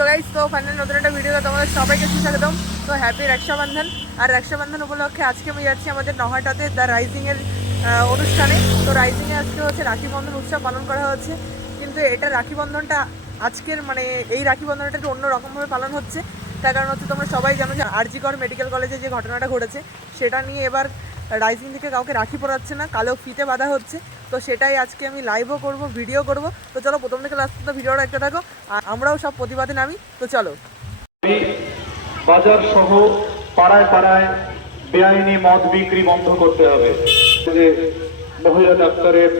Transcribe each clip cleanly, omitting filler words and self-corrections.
তো গাইস, তো ফাইনাল নতুন একটা ভিডিওতে তোমাদের সবাইকে স্বাগতম। তো হ্যাপি রক্ষাবন্ধন। আর রক্ষাবন্ধন উপলক্ষে আজকে আমি যাচ্ছি আমাদের নহাটাতে দ্য রাইজিংয়ের অনুষ্ঠানে। তো রাইজিংয়ে আজকে হচ্ছে রাখি বন্ধন উৎসব পালন করা হচ্ছে, কিন্তু এটা রাখি বন্ধনটা আজকের এই রাখি বন্ধনটা একটু অন্যরকমভাবে পালন হচ্ছে। তার কারণ হচ্ছে তোমরা সবাই জানো যে আরজি কর মেডিকেল কলেজে যে ঘটনাটা ঘটেছে সেটা নিয়ে এবার রাইজিং থেকে কাউকে রাখি পরাচ্ছে না, কালো ফিতে বাঁধা হচ্ছে। তো সেটাই আজকে আমি লাইভও করব, ভিডিও করব। তো চলো প্রথম থেকে লাস্ট পর্যন্ত ভিডিওটা দেখতে থাকো, আর আমরাও সব প্রতিবাদে নামি। তো চলো। বাজার সহ পাড়ায় পাড়ায় বেআইনি মদ বিক্রি বন্ধ করতে হবে। মহিলা ডাক্তারের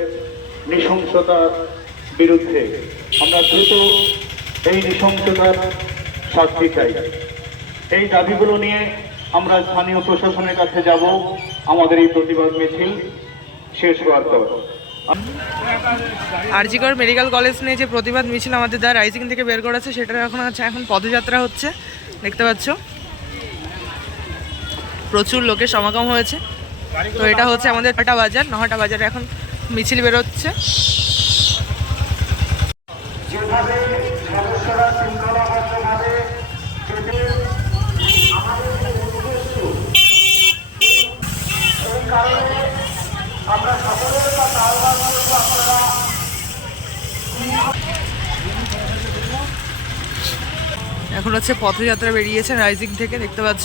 নৃশংসতার বিরুদ্ধে আমরা দ্রুত এই নৃশংসতার শাস্তি চাই। এই দাবিগুলো নিয়ে আমরা স্থানীয় প্রশাসনের কাছে যাব আমাদের এই প্রতিবাদ মিছিল শেষ হওয়ার পর। আরজি কর মেডিকেল কলেজ নিয়ে যে প্রতিবাদ মিছিল আমাদের দ্য রাইজিং থেকে বের করেছে, সেটা এখন পদযাত্রা হচ্ছে, দেখতে পাচ্ছ প্রচুর লোকের সমাগম হয়েছে। তো এটা হচ্ছে আমাদের নহাটা বাজারে এখন মিছিল বেরোচ্ছে। এখন হচ্ছে পথযাত্রা বেরিয়েছে রাইজিং থেকে, দেখতে পাচ্ছ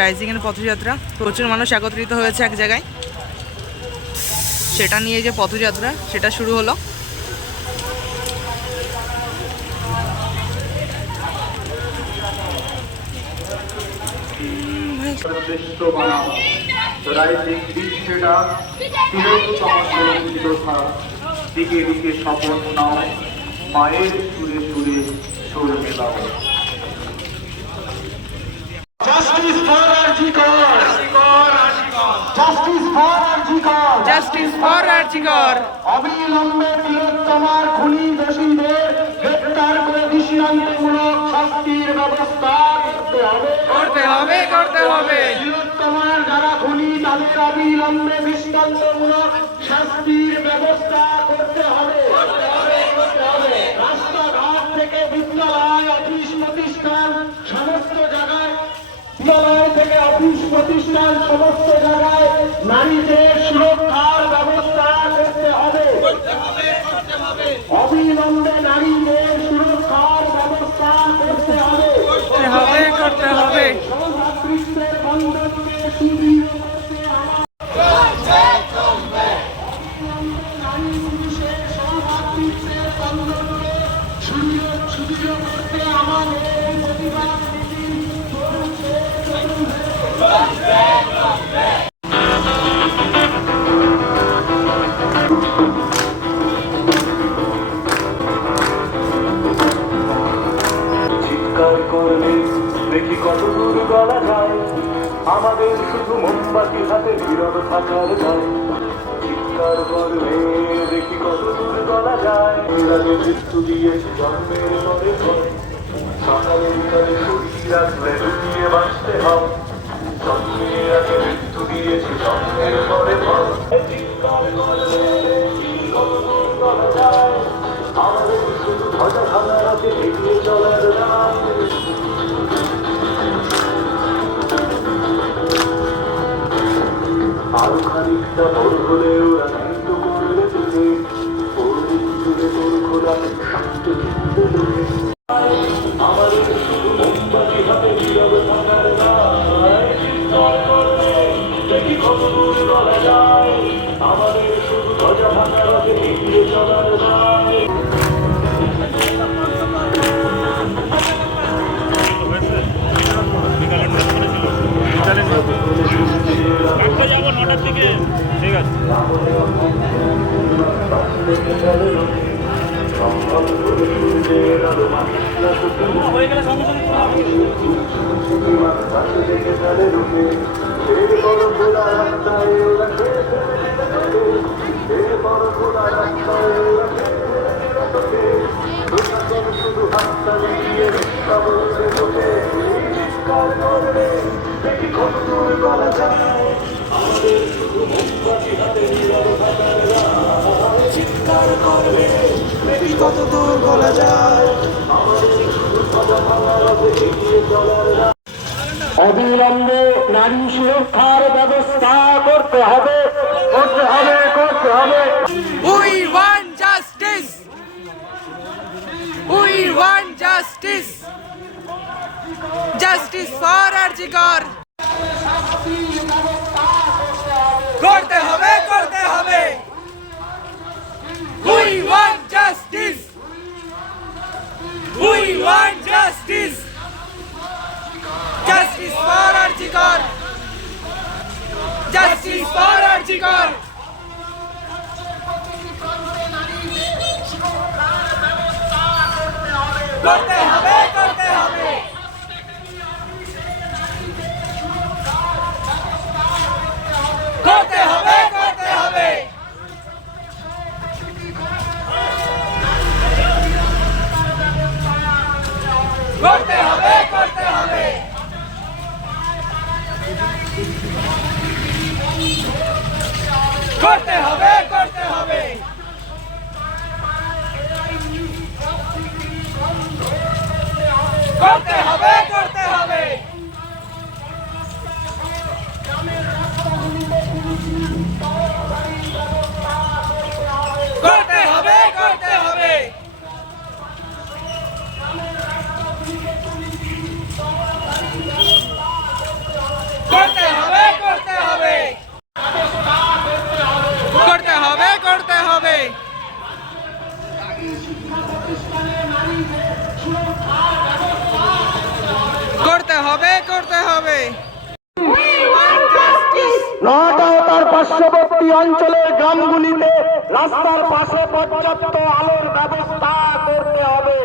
রাইজিংয়ের পথযাত্রা। প্রচুর মানুষ একত্রিত হয়েছে এক জায়গায়, সেটা নিয়ে যে পথযাত্রা সেটা শুরু হলো। দিকে দিকে শপথ নাও, মায়ের সুরে সুরে সুর মেলাও। Justice for Arji Kar! Justice for Arji Kar! Justice for Arji Kar! অবিলম্বে তিলোত্তমার খুনি দোষীদের গ্রেপ্তার করে দৃষ্টান্তমূলক শাস্তির ব্যবস্থা করতে হবে। তিলোত্তমার যারা খুনি তাদের অবিলম্বে দৃষ্টান্তমূলক শাস্তির ব্যবস্থা করতে হবে। রাস্তাঘাট থেকে বিদ্যালয়, অফিস প্রতিষ্ঠান, সমস্ত জায়গায় নারীদের সুরক্ষার ব্যবস্থা করতে হবে। অবিলম্বে নারীদের সুরক্ষার ব্যবস্থা করতে হবে। সৌভাতৃত্বের বন্ধনকে সুদৃঢ় করতে নারী পুরুষের সৌভাতৃত্বের বন্ধনকে সুদৃঢ় করতে আমাদের প্রতিবাদ মিছিল চলছে। চিৎকার করলে দেখি কত দূর গলা যায়, আমাদের শুধু মোমবাতি হাতে নীরব থাকার যায়। চিৎকার করলে দেখি কত দূর গলা যায়, আগে মৃত্যু দিয়েছি জন্মের পরে পরে, সকালের কালে শরীর রাখলে লুকিয়ে বাঁচতে হয়। জন্মের আগে মৃত্যু দিয়েছি জন্মের পরে পরে। চিৎকার করলে দেখি কত দূর গলা যায়, আমাদের শুধু ধ্বজা ভাঙা রাতে এগিয়ে চলার যায়। আরো খানিকটা বড় হলে ওরা ন্যান্ত করলে তুলে, পড়দিন জুড়ে তোর খোলা শান্ত আমাদের শুধু মোমবাতি হাতে নীরব থাকার যায়। চিৎকার করলে দেখি কত দূর গলা যায়, আমাদের শুধু ধ্বজা ভাঙা রাতে এগিয়ে চলার যায়। যাবো 9টার দিকে, ঠিক আছে। হয়ে গেলে সঙ্গে সঙ্গে শুধু হাতটা দিয়ে চিৎকার করলে দেখি কত দূর গলা যায়, আমাদের শুধু মোমবাতি হাতে নীরব থাকার যায়। চিৎকার করলে দেখি কত দূর গলা যায়, আমাদের শুধু অবিলম্বে নারী সুরক্ষার ব্যবস্থা করতে হবে করতে হবে করতে হবে। We want justice. We want justice. Justice for Arjikar. করতে হবে করতে হবে। We want justice. We want justice. Justice for Arjikar. Justice for Arjikar. করতে হবে করতে হবে। করতে হবে করতে হবে। করতে হবে করতে হবে। করতে হবে করতে হবে। করতে হবে করতে হবে। করতে হবে করতে হবে। করতে হবে করতে হবে। করতে হবে করতে হবে। করতে হবে করতে হবে। নওহাটা ও তার পার্শ্ববর্তী অঞ্চলের গ্রামগুলিতে রাস্তার পাশে পর্যাপ্ত আলোর ব্যবস্থা করতে হবে।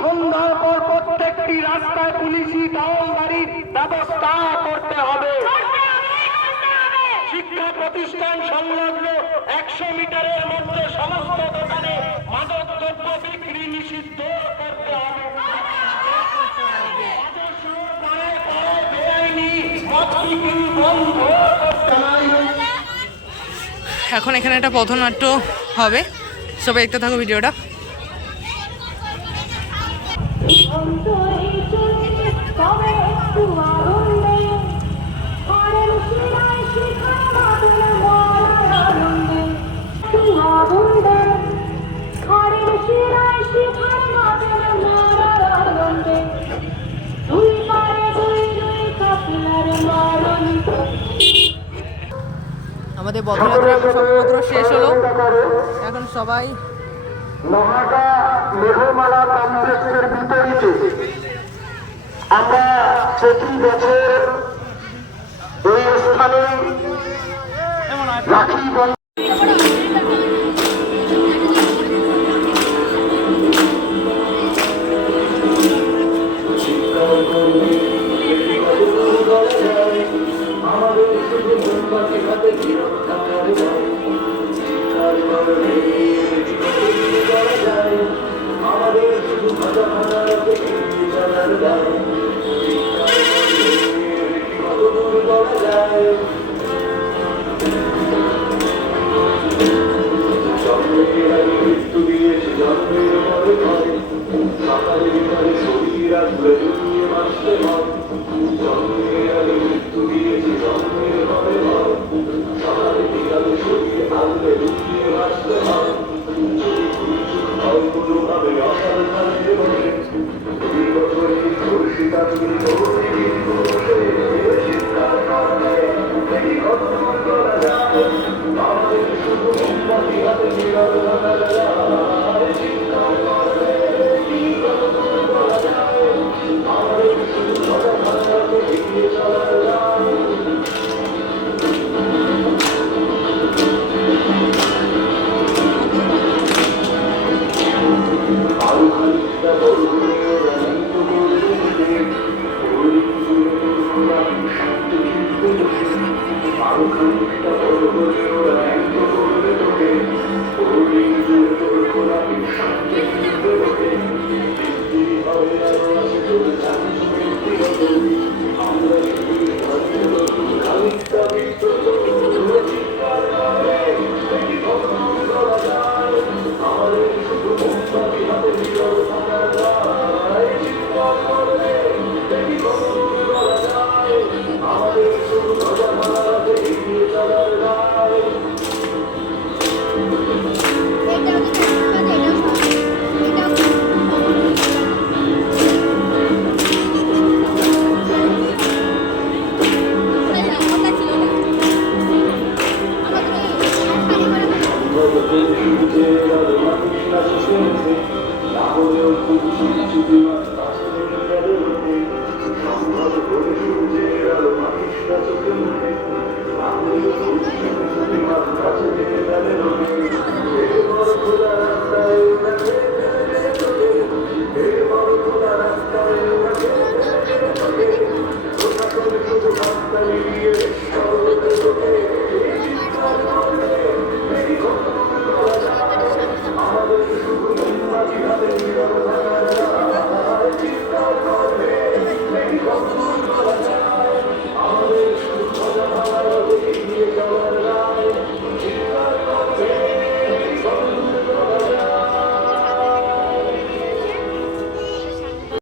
সন্ধ্যার পর প্রত্যেকটি রাস্তায় পুলিশি টাউনবাড়ির ব্যবস্থা করতে হবে। শিক্ষা প্রতিষ্ঠান সংলগ্ন 100 মিটারের মধ্যে সমস্ত দোকানে মাদক দ্রব্য বিক্রি নিষিদ্ধ করতে হবে। এখন এখানে একটা পথনাট্য হবে, সবাই দেখতে থাকো ভিডিওটা। আমাদের পথযাত্রা এখন সবেমাত্র শেষ হলো। এখন সবাই নওহাটা মেঘমালা কমপ্লেক্সের বিপরীতে আমরা প্রতি বছর এই স্থানে রাখি বন্ধন মৃত্যু দিয়েছে জন্মের পরে হয় সকালে বিকালে শরীর আসলে লুকিয়ে বাঁচতে হয়। জন্মের আগে মৃত্যু দিয়েছে জন্মের পরে হয় সকালে বিকালে শরীর আসলে লুকিয়ে বাঁচতে হয়। কোনোভাবে অকাল থাকতে বসে দুই বছরে খুশি থাকতে চিন্তার কারণে করা যায় আমাদের শুধু মোমবাতি হাতে নীরব থাকা যায়। চিন্তার কারণে করা যায় আমাদের শুধু হাতে এগিয়ে চলা যায়। আরো খানিকটা বড় আরো